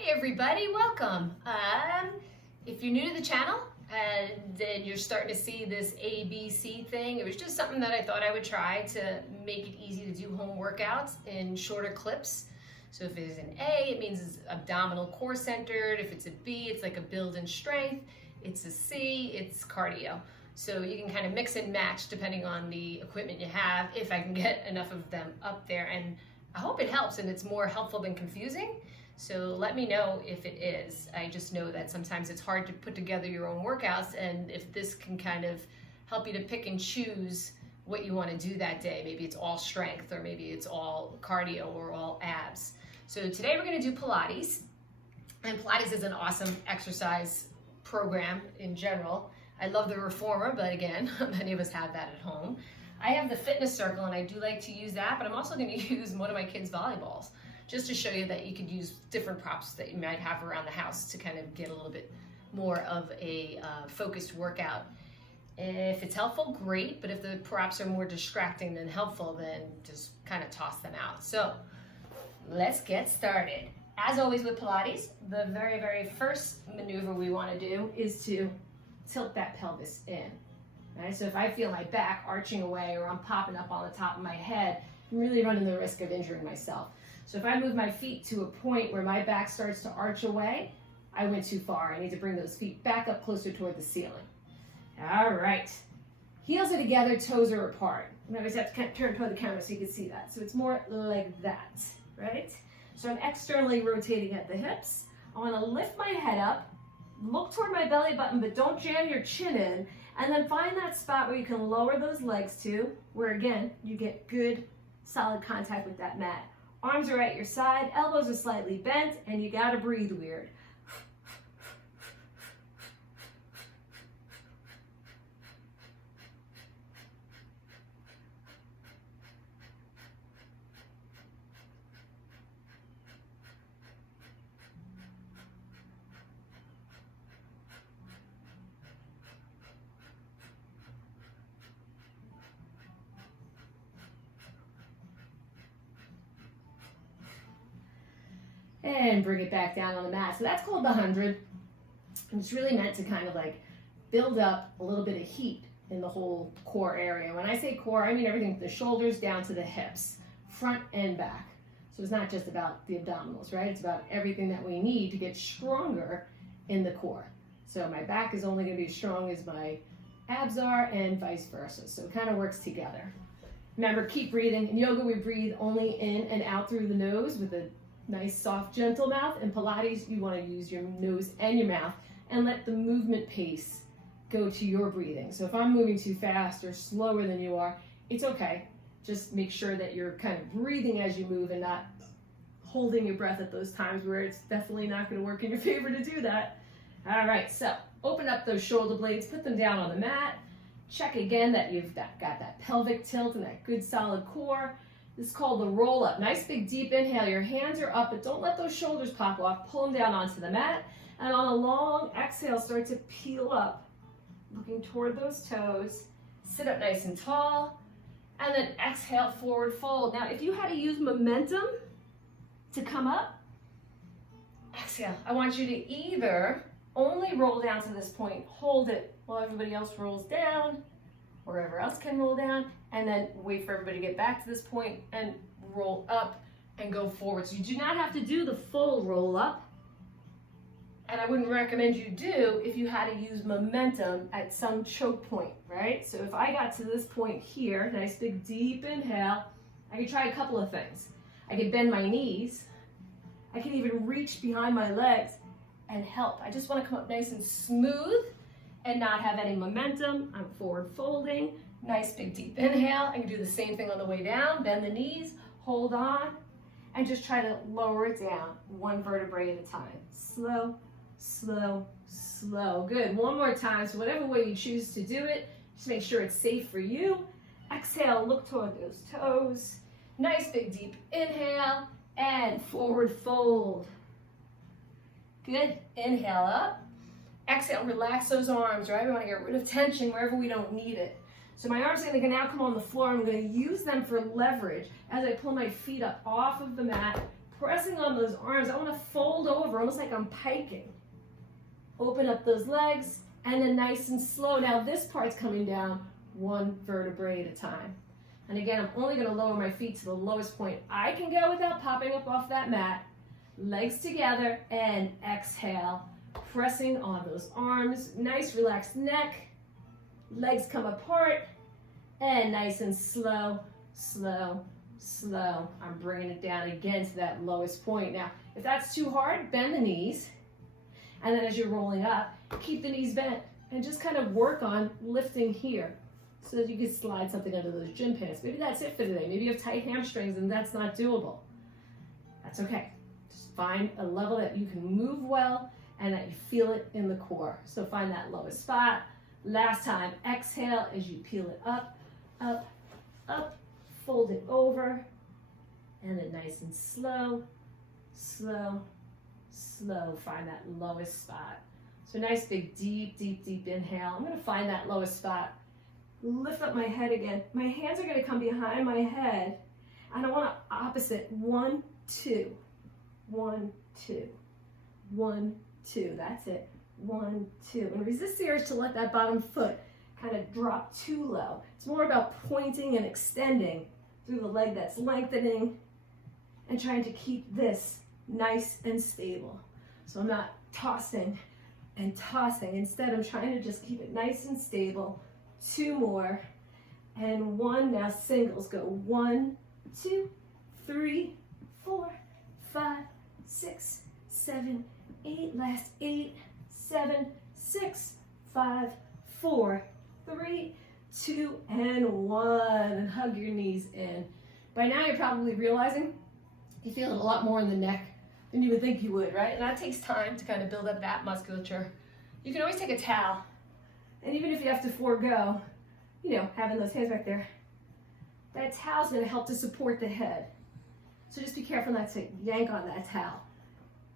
Hey everybody, welcome. If you're new to the channel and then you're starting to see this ABC thing, it was just something that I thought I would try to make it easy to do home workouts in shorter clips. So if it's an A, it means it's abdominal core centered. If it's a B, it's like a build in strength. It's a C, it's cardio. So you can kind of mix and match depending on the equipment you have, if I can get enough of them up there. And I hope it helps and it's more helpful than confusing. So let me know if it is. I just know that sometimes it's hard to put together your own workouts, and if this can kind of help you to pick and choose what you want to do that day. Maybe it's all strength, or maybe it's all cardio, or all abs. So today we're going to do Pilates, and Pilates is an awesome exercise program in general. I love the reformer, but again, many of us have that at home. I have the fitness circle, and I do like to use that, but I'm also going to use one of my kids' volleyballs, just to show you that you could use different props that you might have around the house to kind of get a little bit more of a focused workout. If it's helpful, great, but if the props are more distracting than helpful, then just kind of toss them out. So let's get started. As always with Pilates, the very, very first maneuver we want to do is to tilt that pelvis in. Right? So if I feel my back arching away or I'm popping up on the top of my head, I'm really running the risk of injuring myself. So if I move my feet to a point where my back starts to arch away, I went too far. I need to bring those feet back up closer toward the ceiling. All right. Heels are together, toes are apart. I always have to turn toward the camera so you can see that. So it's more like that, right? So I'm externally rotating at the hips. I want to lift my head up, look toward my belly button, but don't jam your chin in, and then find that spot where you can lower those legs to, where again, you get good, solid contact with that mat. Arms are at your side, elbows are slightly bent, and you gotta breathe weird. And bring it back down on the mat. So that's called the 100. And it's really meant to kind of like build up a little bit of heat in the whole core area. When I say core, I mean everything from the shoulders down to the hips, front and back. So it's not just about the abdominals, right? It's about everything that we need to get stronger in the core. So my back is only going to be as strong as my abs are, and vice versa. So it kind of works together. Remember, keep breathing. In yoga, we breathe only in and out through the nose with a nice, soft, gentle mouth. In Pilates, you want to use your nose and your mouth and let the movement pace go to your breathing. So if I'm moving too fast or slower than you are, it's okay. Just make sure that you're kind of breathing as you move and not holding your breath at those times where it's definitely not going to work in your favor to do that. All right, so open up those shoulder blades, put them down on the mat. Check again that you've got that pelvic tilt and that good solid core. This is called the roll up. Nice big deep inhale. Your hands are up, but don't let those shoulders pop off. Pull them down onto the mat. And on a long exhale, start to peel up, looking toward those toes. Sit up nice and tall. And then exhale, forward fold. Now, if you had to use momentum to come up, exhale. I want you to either only roll down to this point, hold it while everybody else rolls down, wherever else can roll down, and then wait for everybody to get back to this point and roll up and go forward. So you do not have to do the full roll up, and I wouldn't recommend you do if you had to use momentum at some choke point, right? So if I got to this point here, nice big deep inhale, I could try a couple of things. I could bend my knees. I can even reach behind my legs and help. I just want to come up nice and smooth and not have any momentum. I'm forward folding. Nice big deep inhale. I can do the same thing on the way down. Bend the knees, hold on, and just try to lower it down one vertebrae at a time. Slow, slow, slow. Good. One more time. So whatever way you choose to do it, just make sure it's safe for you. Exhale, look toward those toes. Nice big deep inhale and forward fold. Good. Inhale up. Exhale, relax those arms, right? We want to get rid of tension wherever we don't need it. So my arms are going to now come on the floor. I'm going to use them for leverage as I pull my feet up off of the mat, pressing on those arms. I want to fold over, almost like I'm piking. Open up those legs, and then nice and slow. Now this part's coming down one vertebrae at a time. And again, I'm only going to lower my feet to the lowest point I can go without popping up off that mat. Legs together, and exhale, pressing on those arms. Nice relaxed neck. Legs come apart, and nice and slow, slow, slow. I'm bringing it down again to that lowest point. Now, if that's too hard, bend the knees. And then as you're rolling up, keep the knees bent and just kind of work on lifting here so that you can slide something under those gym pants. Maybe that's it for today. Maybe you have tight hamstrings and that's not doable. That's okay. Just find a level that you can move well and that you feel it in the core. So find that lowest spot. Last time, exhale as you peel it up, up, up, fold it over, and then nice and slow, slow, slow. Find that lowest spot. So nice big deep, deep, deep inhale. I'm going to find that lowest spot. Lift up my head again. My hands are going to come behind my head, and I want to opposite 1, 2, 1, 2, 1, 2. That's it. 1, 2. And resist the urge to let that bottom foot kind of drop too low. It's more about pointing and extending through the leg that's lengthening and trying to keep this nice and stable. So I'm not tossing and tossing. Instead, I'm trying to just keep it nice and stable. 2 more. And 1. Now singles go 1, 2, 3, 4, 5, 6, 7, 8. Last 8, 7, 6, 5, 4, 3, 2, and 1. And hug your knees in. By now you're probably realizing you feel it a lot more in the neck than you would think you would, right? And that takes time to kind of build up that musculature. You can always take a towel. And even if you have to forego, having those hands back there, that towel's going to help to support the head. So just be careful not to yank on that towel.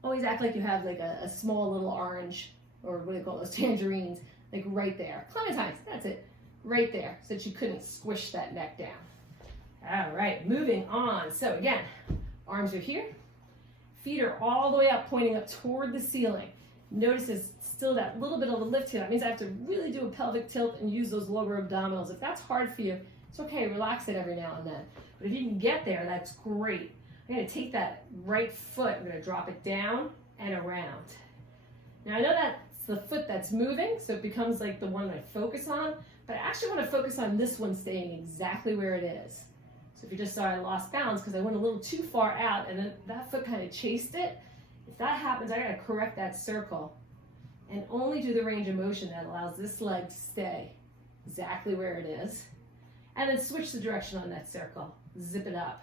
Always act like you have like a small little orange, or what do they call those, tangerines, like right there. Clementines, that's it, right there, so that you couldn't squish that neck down. All right, moving on. So again, arms are here, feet are all the way up, pointing up toward the ceiling. Notice there's still that little bit of a lift here. That means I have to really do a pelvic tilt and use those lower abdominals. If that's hard for you, it's okay, relax it every now and then. But if you can get there, that's great. I'm going to take that right foot, I'm going to drop it down and around. Now I know that's the foot that's moving, so it becomes like the one I focus on, but I actually want to focus on this one staying exactly where it is. So if you just saw I lost balance because I went a little too far out and then that foot kind of chased it, if that happens, I got to correct that circle and only do the range of motion that allows this leg to stay exactly where it is. And then switch the direction on that circle. Zip it up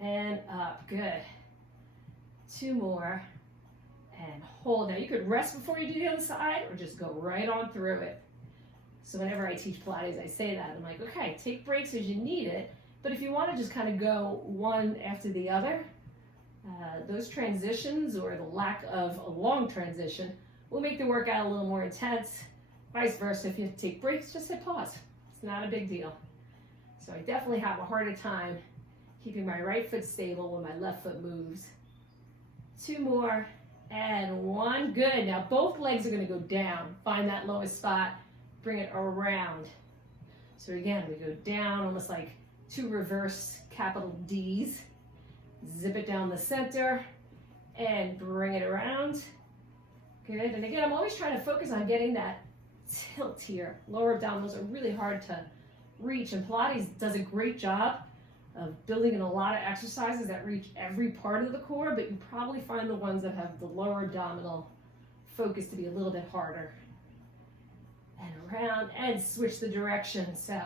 and up. Good. 2 more. And hold. Now you could rest before you do the other side or just go right on through it. So whenever I teach Pilates, I say that. I'm like, okay, take breaks as you need it. But if you want to just kind of go one after the other, those transitions or the lack of a long transition will make the workout a little more intense. Vice versa, if you have to take breaks, just hit pause. It's not a big deal. So I definitely have a harder time keeping my right foot stable when my left foot moves. 2 more, and 1. Good. Now both legs are going to go down. Find that lowest spot, bring it around. So again, we go down almost like 2 reverse capital Ds. Zip it down the center and bring it around. Good. And again, I'm always trying to focus on getting that tilt here. Lower abdominals are really hard to reach, and Pilates does a great job of building in a lot of exercises that reach every part of the core, but you probably find the ones that have the lower abdominal focus to be a little bit harder. And around, and switch the direction. So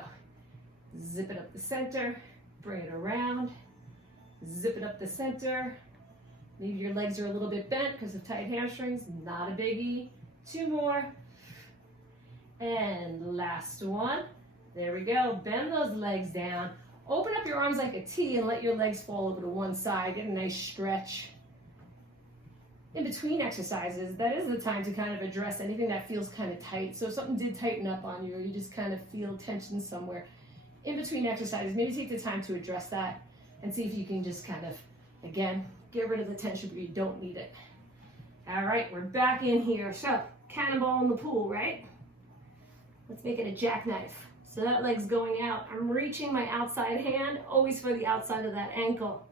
zip it up the center, bring it around, zip it up the center. Maybe your legs are a little bit bent because of tight hamstrings, not a biggie. 2 more. And last one. There we go. Bend those legs down. Open up your arms like a T and let your legs fall over to one side. Get a nice stretch. In between exercises, that is the time to kind of address anything that feels kind of tight. So if something did tighten up on you or you just kind of feel tension somewhere, in between exercises, maybe take the time to address that and see if you can just kind of, again, get rid of the tension where you don't need it. All right, we're back in here. So, cannonball in the pool, right? Let's make it a jackknife. So that leg's going out. I'm reaching my outside hand, always for the outside of that ankle.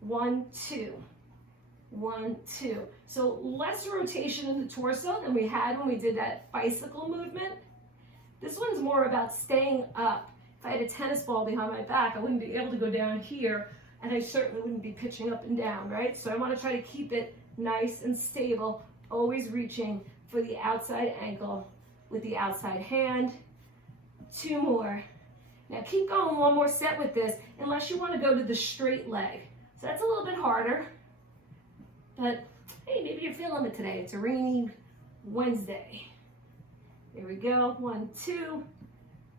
1, 2. 1, 2. So less rotation in the torso than we had when we did that bicycle movement. This one's more about staying up. If I had a tennis ball behind my back, I wouldn't be able to go down here, and I certainly wouldn't be pitching up and down, right? So I want to try to keep it nice and stable, always reaching for the outside ankle with the outside hand. 2 more. Now keep going 1 more set with this, unless you want to go to the straight leg. So that's a little bit harder, but hey, maybe you're feeling it today. It's a rainy Wednesday. Here we go. 1, 2,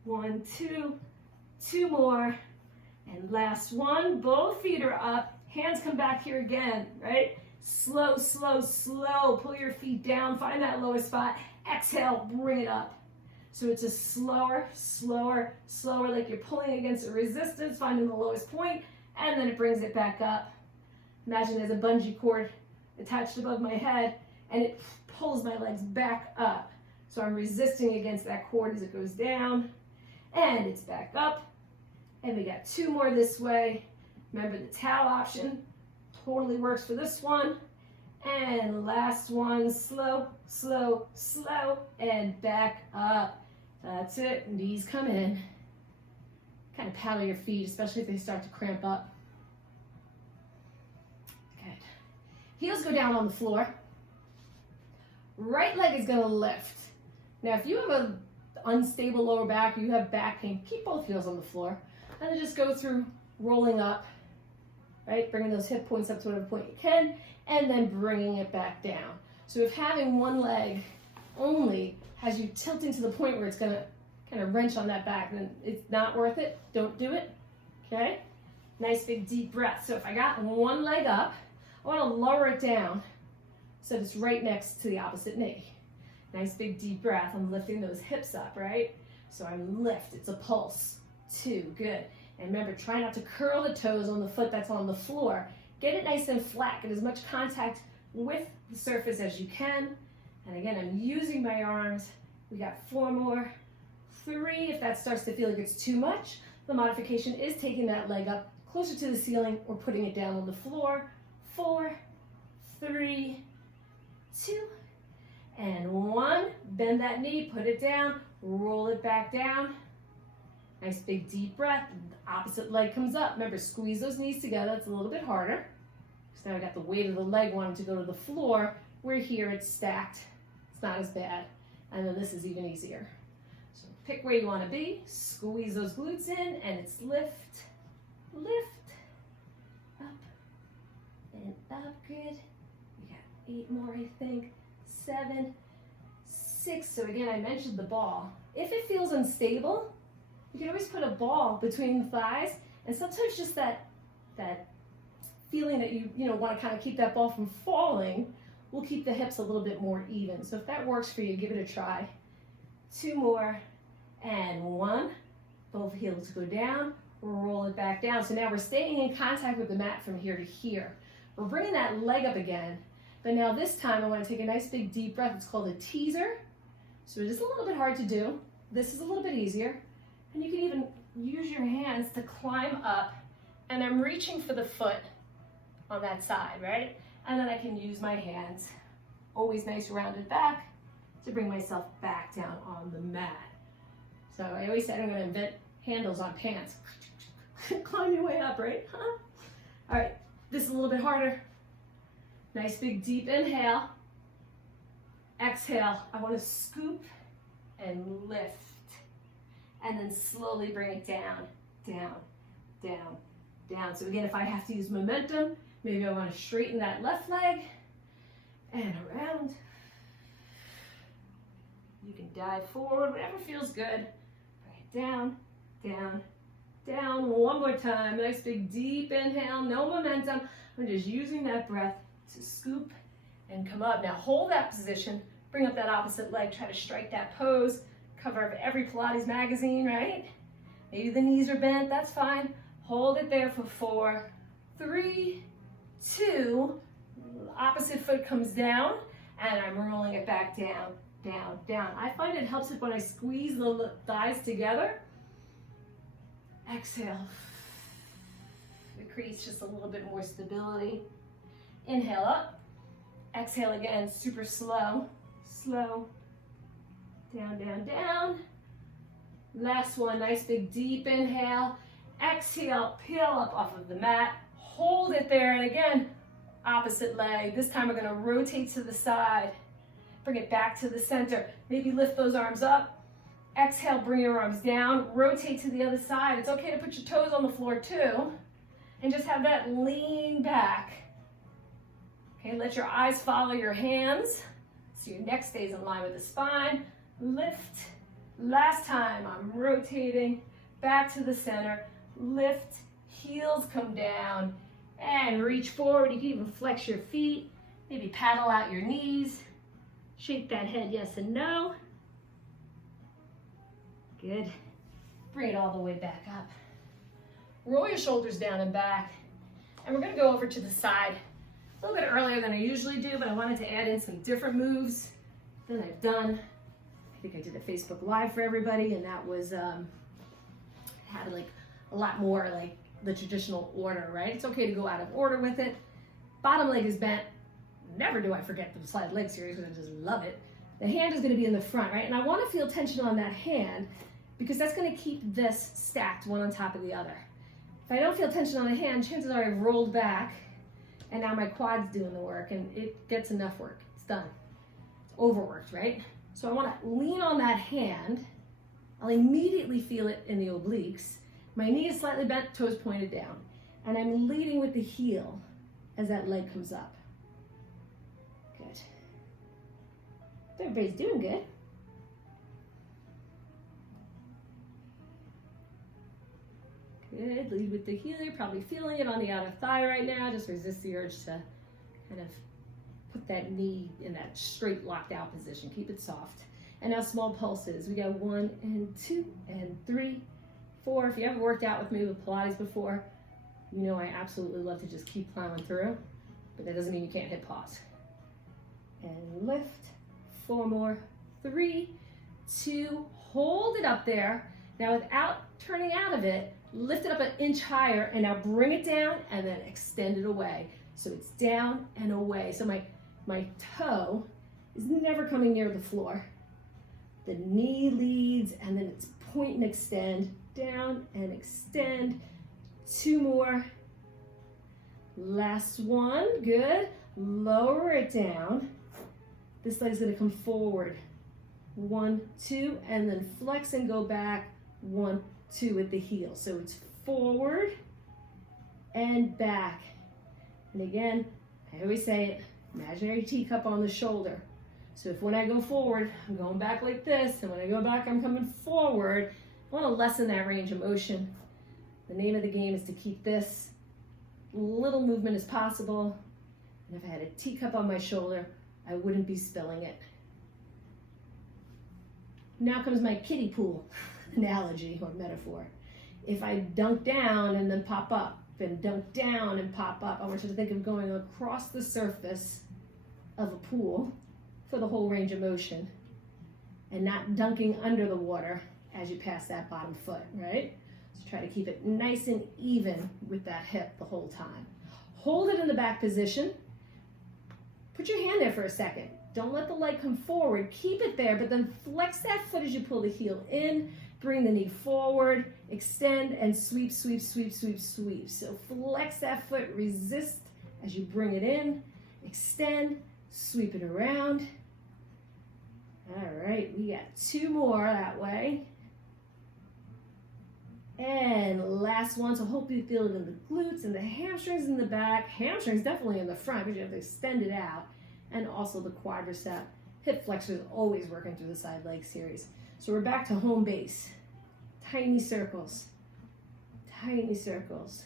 1, 2, 2 more, and last one. Both feet are up. Hands come back here again, right? Slow, slow, slow. Pull your feet down. Find that lowest spot. Exhale, bring it up. So it's a slower, slower, slower, like you're pulling against a resistance, finding the lowest point, and then it brings it back up. Imagine there's a bungee cord attached above my head, and it pulls my legs back up. So I'm resisting against that cord as it goes down, and it's back up. And we got 2 more this way. Remember, the towel option totally works for this one. And last one, slow, slow, slow, and back up. That's it. Knees come in. Kind of paddle your feet, especially if they start to cramp up. Good. Heels go down on the floor. Right leg is going to lift. Now, if you have an unstable lower back, or you have back pain, keep both heels on the floor. And then just go through rolling up, right? Bringing those hip points up to whatever point you can, and then bringing it back down. So if having one leg only has you tilting to the point where it's going to kind of wrench on that back, then it's not worth it. Don't do it, okay? Nice big deep breath. So if I got one leg up, I want to lower it down so that it's right next to the opposite knee. Nice big deep breath. I'm lifting those hips up, right? So I lift. It's a pulse. 2, good. And remember, try not to curl the toes on the foot that's on the floor. Get it nice and flat. Get as much contact with the surface as you can. And again, I'm using my arms. We got 4 more. 3, if that starts to feel like it's too much, the modification is taking that leg up closer to the ceiling or putting it down on the floor. 4, 3, 2, and 1. Bend that knee, put it down, roll it back down. Nice big deep breath. The opposite leg comes up. Remember, squeeze those knees together. It's a little bit harder. So now I got the weight of the leg wanting to go to the floor. Where here it's stacked. It's not as bad. And then this is even easier. So pick where you want to be. Squeeze those glutes in, and it's lift, lift, up, and up. Good. We got 8 more, I think. 7, 6. So again, I mentioned the ball. If it feels unstable, you can always put a ball between the thighs, and sometimes just that feeling that you want to kind of keep that ball from falling will keep the hips a little bit more even. So if that works for you, give it a try. 2 more, and 1. Both heels go down, roll it back down. So now we're staying in contact with the mat from here to here. We're bringing that leg up again, but now this time I want to take a nice big deep breath. It's called a teaser. So it is a little bit hard to do. This is a little bit easier. And you can even use your hands to climb up, and I'm reaching for the foot on that side, right? And then I can use my hands, always nice rounded back, to bring myself back down on the mat. So I always said I'm going to invent handles on pants. Climb your way up, right? Huh? All right, this is a little bit harder. Nice big deep inhale. Exhale. I want to scoop and lift. And then slowly bring it down, down, down, down. So again, if I have to use momentum, maybe I want to straighten that left leg and around. You can dive forward, whatever feels good. Bring it down, down, down. 1 more time. Nice big deep inhale, no momentum. I'm just using that breath to scoop and come up. Now hold that position, bring up that opposite leg, try to strike that pose. Cover of every Pilates magazine, right? Maybe the knees are bent, that's fine. Hold it there for 4, 3, 2. Opposite foot comes down, and I'm rolling it back down, down, down. I find it helps it when I squeeze the thighs together. Exhale. It creates just a little bit more stability. Inhale up. Exhale again, super slow. Slow. Down, down, down. Last one, nice big deep inhale. Exhale, peel up off of the mat. Hold it there, and again, opposite leg. This time we're gonna rotate to the side. Bring it back to the center. Maybe lift those arms up. Exhale, bring your arms down. Rotate to the other side. It's okay to put your toes on the floor too. And just have that lean back. Okay, let your eyes follow your hands so your neck stays in line with the spine. Lift. Last time, I'm rotating back to the center. Lift, heels come down, and reach forward. You can even flex your feet, maybe paddle out your knees. Shake that head yes and no. Good. Bring it all the way back up. Roll your shoulders down and back. And we're gonna go over to the side a little bit earlier than I usually do, but I wanted to add in some different moves than I've done. I think I did a Facebook Live for everybody, and that was, had like a lot more like the traditional order, right? It's okay to go out of order with it. Bottom leg is bent. Never do I forget the side leg series because I just love it. The hand is gonna be in the front, right? And I wanna feel tension on that hand because that's gonna keep this stacked one on top of the other. If I don't feel tension on the hand, chances are I've rolled back and now my quad's doing the work and it gets enough work. It's done. It's overworked, right? So I wanna lean on that hand. I'll immediately feel it in the obliques. My knee is slightly bent, toes pointed down. And I'm leading with the heel as that leg comes up. Good. Everybody's doing good. Good, lead with the heel. You're probably feeling it on the outer thigh right now. Just resist the urge to kind of put that knee in that straight locked out position. Keep it soft. And now small pulses. We got 1 and 2 and 3, 4. If you haven't worked out with me with Pilates before, you know I absolutely love to just keep plowing through, but that doesn't mean you can't hit pause. And lift, 4 more, 3, 2, hold it up there. Now without turning out of it, lift it up an inch higher and now bring it down and then extend it away. So it's down and away. So my toe is never coming near the floor. The knee leads and then it's point and extend, down and extend. 2 more. Last one, good. Lower it down. This leg's gonna come forward. 1, 2, and then flex and go back. 1, 2 with the heel. So it's forward and back. And again, I always say it, imaginary teacup on the shoulder. So if when I go forward, I'm going back like this, and when I go back, I'm coming forward, I want to lessen that range of motion. The name of the game is to keep this little movement as possible. And if I had a teacup on my shoulder, I wouldn't be spilling it. Now comes my kiddie pool analogy or metaphor. If I dunk down and then pop up, and dunk down and pop up, I want you to think of going across the surface of a pool for the whole range of motion and not dunking under the water as you pass that bottom foot, right? So try to keep it nice and even with that hip the whole time. Hold it in the back position. Put your hand there for a second. Don't let the leg come forward. Keep it there, but then flex that foot as you pull the heel in. Bring the knee forward, extend, and sweep, sweep, sweep, sweep, sweep. So flex that foot, resist as you bring it in, extend, sweep it around. All right, we got 2 more that way. And last one, so hope you feel it in the glutes and the hamstrings in the back. Hamstrings definitely in the front because you have to extend it out. And also the quadricep. Hip flexors always working through the side leg series. So we're back to home base. Tiny circles. Tiny circles.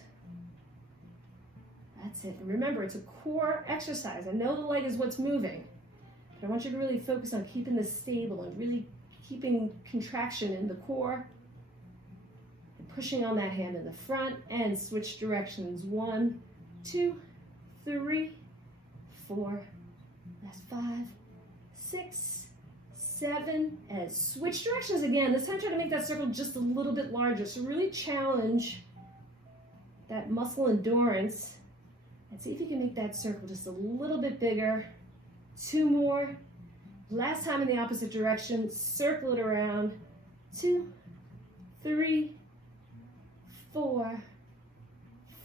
That's it. And remember, it's a core exercise. I know the leg is what's moving, but I want you to really focus on keeping this stable and really keeping contraction in the core and pushing on that hand in the front and switch directions. 1, 2, 3, 4, last 5, 6, 7, and switch directions again. This time try to make that circle just a little bit larger. So really challenge that muscle endurance and see if you can make that circle just a little bit bigger. 2 more. Last time in the opposite direction, circle it around. 2, 3, 4,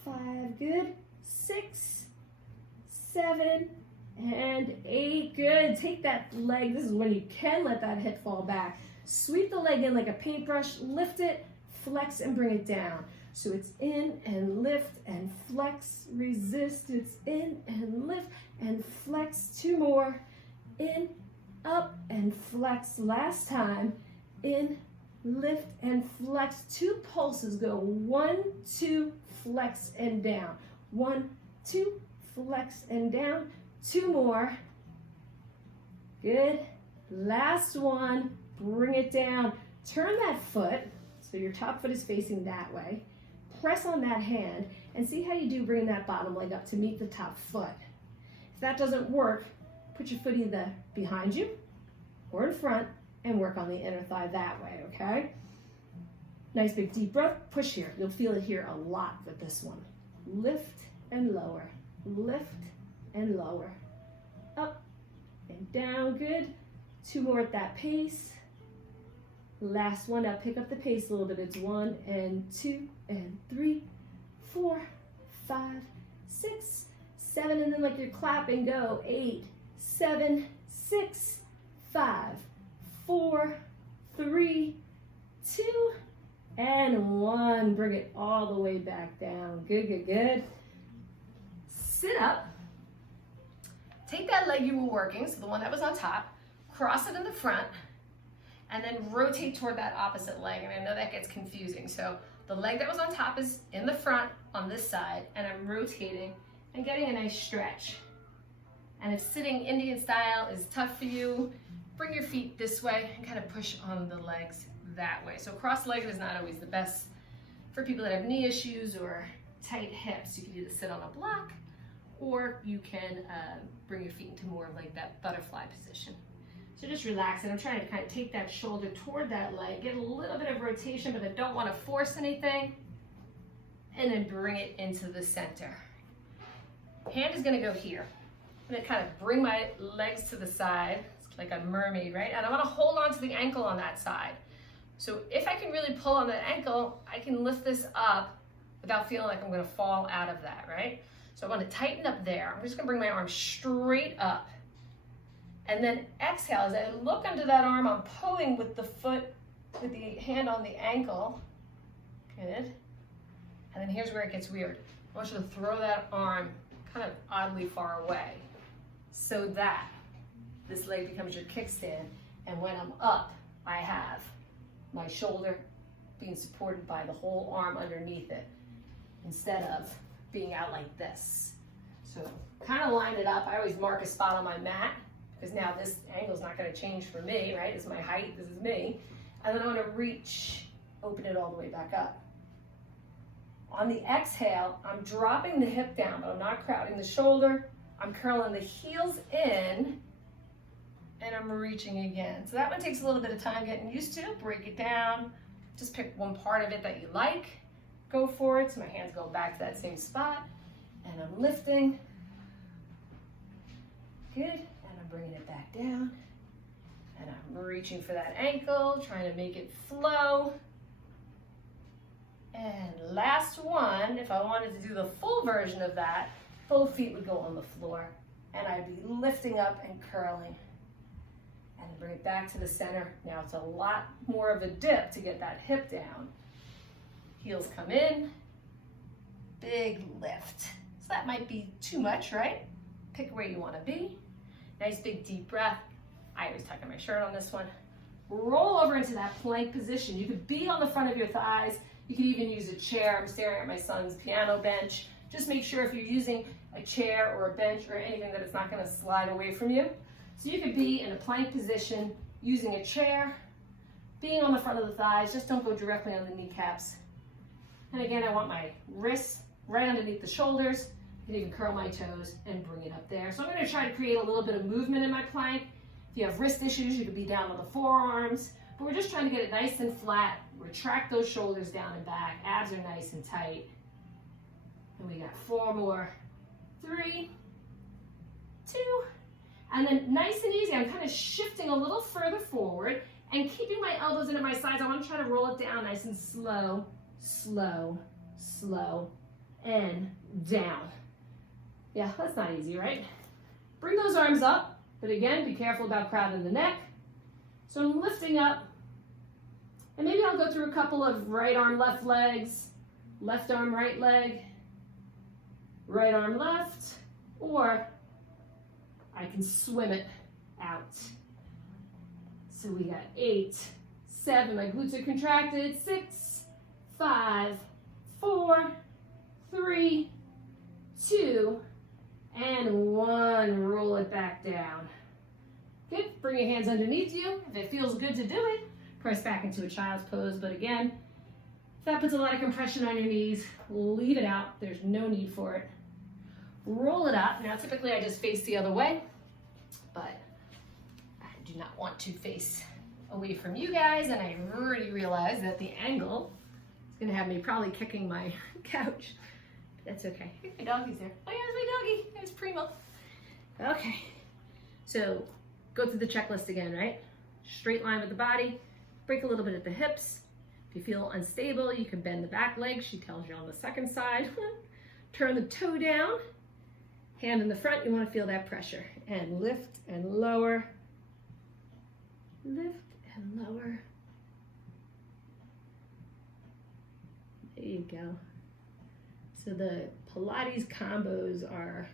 5, good. 6, 7, and 8, good. Take that leg, this is when you can let that hip fall back. Sweep the leg in like a paintbrush, lift it, flex, and bring it down. So it's in and lift and flex, resist, it's in and lift and flex. 2 more, in, up, and flex. Last time, in, lift, and flex. 2 pulses, go 1, 2, flex, and down. 1, 2, flex, and down. 2 more, good. Last one, bring it down. Turn that foot, so your top foot is facing that way. Press on that hand, and see how you do bringing that bottom leg up to meet the top foot. If that doesn't work, put your foot either behind you or in front and work on the inner thigh that way, okay? Nice big deep breath, push here. You'll feel it here a lot with this one. Lift and lower, lift and lower. Up and down, good. 2 more at that pace. Last one, now pick up the pace a little bit. It's 1 and 2 and 3, 4, 5, 6, 7, and then like you're clapping, go. 8, 7, 6, 5, 4, 3, 2, and 1. Bring it all the way back down. Good, good, good. Sit up. Take that leg you were working, so the one that was on top, cross it in the front, and then rotate toward that opposite leg. And I know that gets confusing. So the leg that was on top is in the front on this side, and I'm rotating and getting a nice stretch. And if sitting Indian style is tough for you, bring your feet this way and kind of push on the legs that way. So cross-legged is not always the best for people that have knee issues or tight hips. You can either sit on a block, or you can bring your feet into more of like that butterfly position. So just relax, and I'm trying to kind of take that shoulder toward that leg, get a little bit of rotation, but I don't want to force anything, and then bring it into the center. Hand is going to go here. I'm going to kind of bring my legs to the side, like a mermaid, right? And I want to hold on to the ankle on that side. So if I can really pull on that ankle, I can lift this up without feeling like I'm going to fall out of that, right? So I want to tighten up there. I'm just going to bring my arm straight up. And then exhale, as I look under that arm, I'm pulling with the foot, with the hand on the ankle. Good. And then here's where it gets weird. I want you to throw that arm kind of oddly far away so that this leg becomes your kickstand. And when I'm up, I have my shoulder being supported by the whole arm underneath it instead of being out like this. So kind of line it up. I always mark a spot on my mat, because now this angle is not going to change for me, right? This is my height, this is me. And then I'm going to reach, open it all the way back up. On the exhale, I'm dropping the hip down, but I'm not crowding the shoulder. I'm curling the heels in, and I'm reaching again. So that one takes a little bit of time getting used to. Break it down. Just pick one part of it that you like. Go for it. So my hands go back to that same spot, and I'm lifting. Good. Bringing it back down, and I'm reaching for that ankle, trying to make it flow. And last one, if I wanted to do the full version of that, both feet would go on the floor, and I'd be lifting up and curling. And bring it back to the center. Now it's a lot more of a dip to get that hip down. Heels come in, big lift. So that might be too much, right? Pick where you want to be. Nice big deep breath. I always tuck in my shirt on this one. Roll over into that plank position. You could be on the front of your thighs. You could even use a chair. I'm staring at my son's piano bench. Just make sure if you're using a chair or a bench or anything that it's not going to slide away from you. So you could be in a plank position using a chair, being on the front of the thighs. Just don't go directly on the kneecaps. And again, I want my wrists right underneath the shoulders. I can even curl my toes and bring it up there. So I'm going to try to create a little bit of movement in my plank. If you have wrist issues, you could be down on the forearms. But we're just trying to get it nice and flat. Retract those shoulders down and back. Abs are nice and tight. And we got 4 more. 3, 2, and then nice and easy. I'm kind of shifting a little further forward and keeping my elbows into my sides. I want to try to roll it down nice and slow, slow, slow, and down. Yeah, that's not easy, right? Bring those arms up, but again, be careful about crowding the neck. So I'm lifting up, and maybe I'll go through a couple of right arm, left legs, left arm, right leg, right arm, left, or I can swim it out. So we got 8, 7, my glutes are contracted, 6, 5, 4, 3, 2, and 1. Roll it back down. Good, bring your hands underneath you. If it feels good to do it, press back into a child's pose. But again, if that puts a lot of compression on your knees, leave it out. There's no need for it. Roll it up. Now, typically I just face the other way, but I do not want to face away from you guys, and I already realized that the angle is gonna have me probably kicking my couch. That's okay. My doggy's there. Oh yeah, there's my doggy. There's Primo. Okay, so go through the checklist again, right? Straight line with the body, break a little bit at the hips. If you feel unstable, you can bend the back leg. She tells you on the second side. Turn the toe down. Hand in the front, you want to feel that pressure. And lift and lower. Lift and lower. There you go. So the Pilates combos are,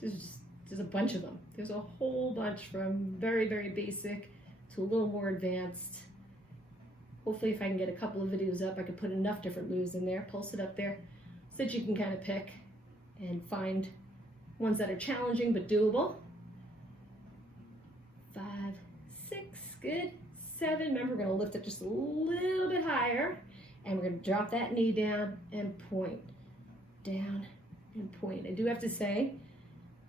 there's a bunch of them. There's a whole bunch from very, very basic to a little more advanced. Hopefully if I can get a couple of videos up, I can put enough different moves in there, pulse it up there, so that you can kind of pick and find ones that are challenging but doable. 5, 6, good. 7, remember we're gonna lift it just a little bit higher, and we're gonna drop that knee down and point, down and point. I do have to say,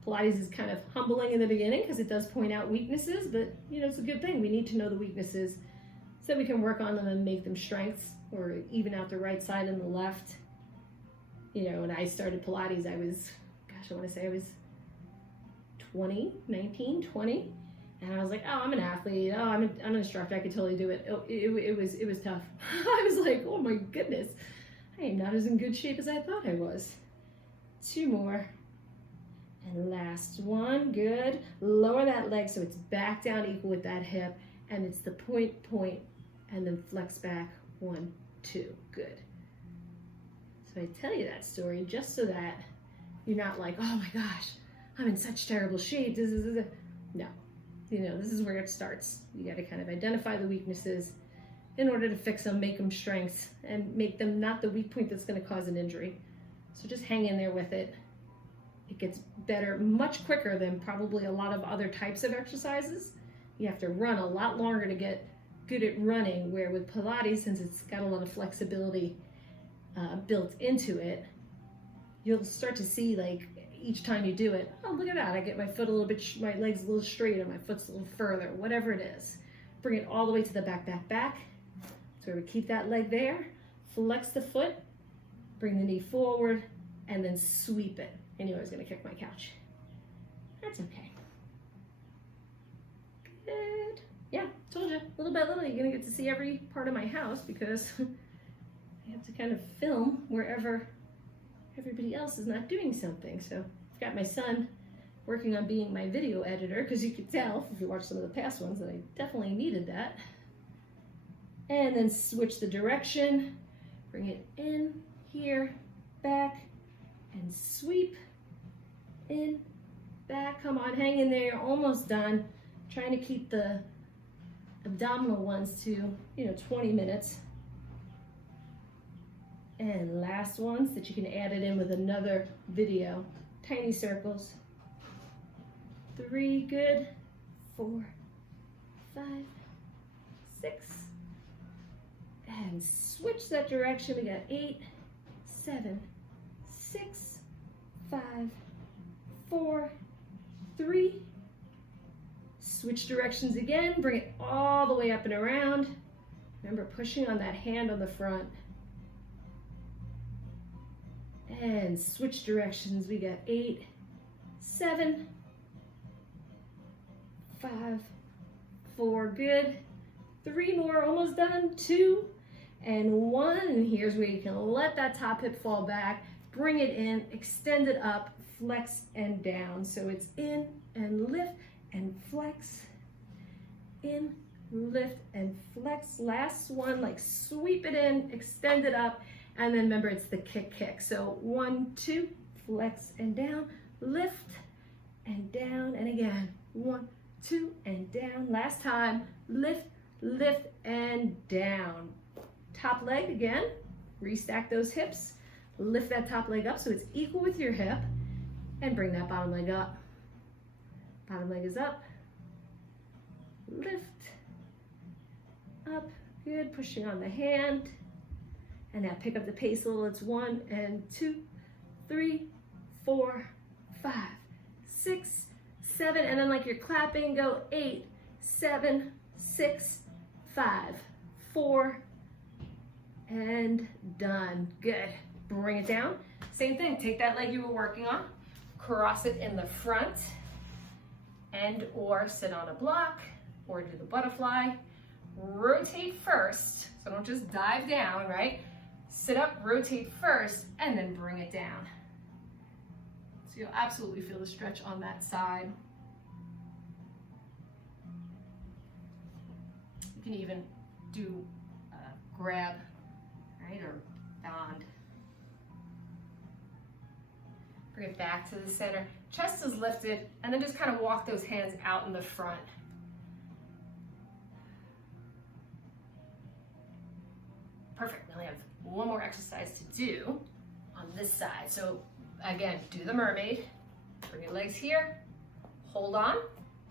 Pilates is kind of humbling in the beginning because it does point out weaknesses, but you know, it's a good thing. We need to know the weaknesses so we can work on them and make them strengths, or even out the right side and the left. You know, when I started Pilates, I was, gosh, I want to say I was 19, 20. And I was like, oh, I'm an athlete. Oh, I'm an instructor. I could totally do it. It was tough. I was like, oh my goodness. I am not as in good shape as I thought I was. 2 more. And last one, good. Lower that leg so it's back down equal with that hip. And it's the point, point, and then flex back. 1, 2, good. So I tell you that story just so that you're not like, oh my gosh, I'm in such terrible shape. No, you know, this is where it starts. You got to kind of identify the weaknesses in order to fix them, make them strengths, and make them not the weak point that's going to cause an injury. So just hang in there with it. It gets better much quicker than probably a lot of other types of exercises. You have to run a lot longer to get good at running, where with Pilates, since it's got a lot of flexibility built into it, you'll start to see, like, each time you do it, oh, look at that, I get my foot a little bit, my legs a little straighter, my foot's a little further, whatever it is. Bring it all the way to the back, back, back. So we keep that leg there, flex the foot, bring the knee forward, and then sweep it. I knew I was gonna kick my couch. That's okay. Good. Yeah, told you, little by little, you're gonna get to see every part of my house because I have to kind of film wherever everybody else is not doing something. So I've got my son working on being my video editor, because you could tell if you watch some of the past ones that I definitely needed that. And then switch the direction, bring it in, here, back, and sweep, in, back. Come on, hang in there, you're almost done. Trying to keep the abdominal ones to, 20 minutes. And last ones that you can add it in with another video. Tiny circles. 3, good. 4, 5, 6. And switch that direction. We got 8, 7, 6, 5, 4, 3. Switch directions again. Bring it all the way up and around. Remember, pushing on that hand on the front. And switch directions. We got 8, 7, 5, 4. Good. 3 more. Almost done. 2 and 1. And here's where you can let that top hip fall back. Bring it in. Extend it up. Flex and down. So it's in and lift and flex. In, lift and flex. Last one, like sweep it in, extend it up, and then remember it's the kick. So 1, 2, flex and down, lift and down, and again 1, 2 and down. Last time, lift, lift and down. Top leg again, restack those hips, lift that top leg up so it's equal with your hip, and bring that bottom leg up. Bottom leg is up, lift, up, good, pushing on the hand, and now pick up the pace a little. It's 1 and 2, 3, 4, 5, 6, 7, and then like you're clapping, go 8, 7, 6, 5, 4, and done. Good. Bring it down. Same thing, take that leg you were working on, cross it in the front, and or sit on a block, or do the butterfly. Rotate first, so don't just dive down, right? Sit up, rotate first, and then bring it down. So you'll absolutely feel the stretch on that side. You can even do grab, right, or bond. Bring it back to the center. Chest is lifted, and then just kind of walk those hands out in the front. Perfect. We only have one more exercise to do on this side. So again, do the mermaid. Bring your legs here. Hold on.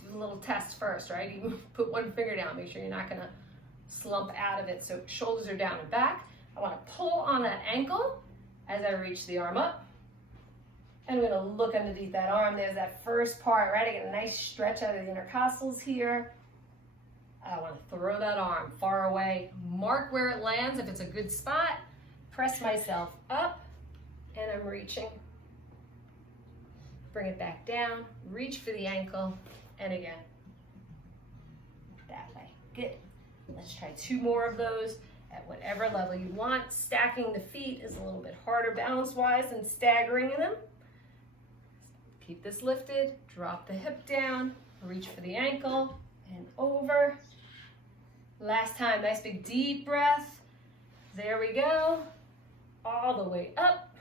Do the little test first, right? You put one finger down. Make sure you're not going to slump out of it. So shoulders are down and back. I want to pull on that ankle as I reach the arm up. And we're going to look underneath that arm. There's that first part, right? I get a nice stretch out of the intercostals here. I want to throw that arm far away. Mark where it lands. If it's a good spot, press myself up, and I'm reaching. Bring it back down. Reach for the ankle, and again. That way. Good. Let's try 2 more of those at whatever level you want. Stacking the feet is a little bit harder balance-wise than staggering them. Keep this lifted. Drop the hip down. Reach for the ankle, and over. Last time, nice big deep breath. There we go. All the way up.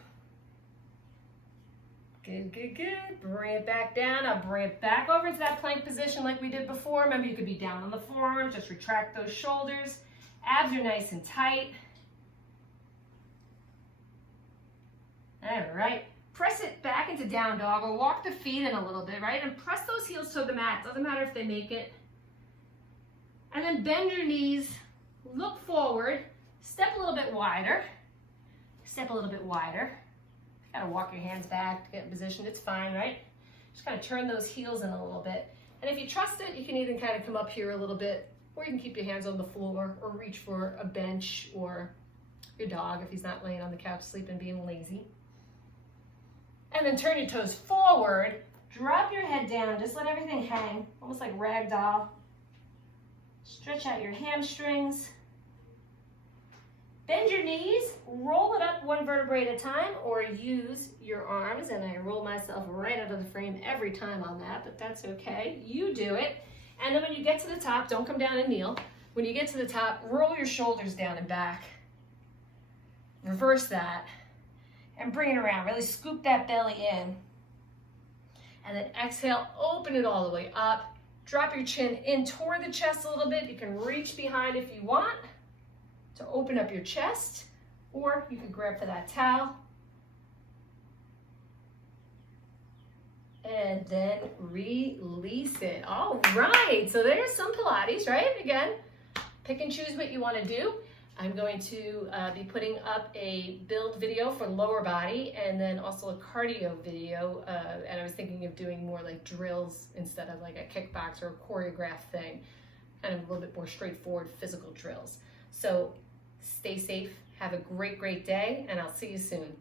Good, good, good. Bring it back down. Now bring it back over to that plank position like we did before. Remember, you could be down on the forearms. Just retract those shoulders. Abs are nice and tight. All right. Press it back into down dog, or walk the feet in a little bit, right? And press those heels to the mat. Doesn't matter if they make it. And then bend your knees, look forward, step a little bit wider, step a little bit wider. You gotta walk your hands back to get in position, it's fine, right? Just kind of turn those heels in a little bit. And if you trust it, you can even kind of come up here a little bit, or you can keep your hands on the floor, or reach for a bench, or your dog if he's not laying on the couch sleeping, being lazy. And then turn your toes forward, drop your head down, just let everything hang, almost like ragdoll. Stretch out your hamstrings. Bend your knees, roll it up 1 vertebrae at a time, or use your arms, and I roll myself right out of the frame every time on that, but that's okay. You do it. And then when you get to the top, don't come down and kneel. When you get to the top, roll your shoulders down and back. Reverse that, and bring it around. Really scoop that belly in. And then exhale, open it all the way up. Drop your chin in toward the chest a little bit. You can reach behind if you want to open up your chest, or you can grab for that towel. And then release it. All right, so there's some Pilates, right? Again, pick and choose what you want to do. I'm going to be putting up a build video for lower body and then also a cardio video. And I was thinking of doing more like drills instead of like a kickbox or a choreographed thing, kind of a little bit more straightforward physical drills. So stay safe, have a great, great day, and I'll see you soon.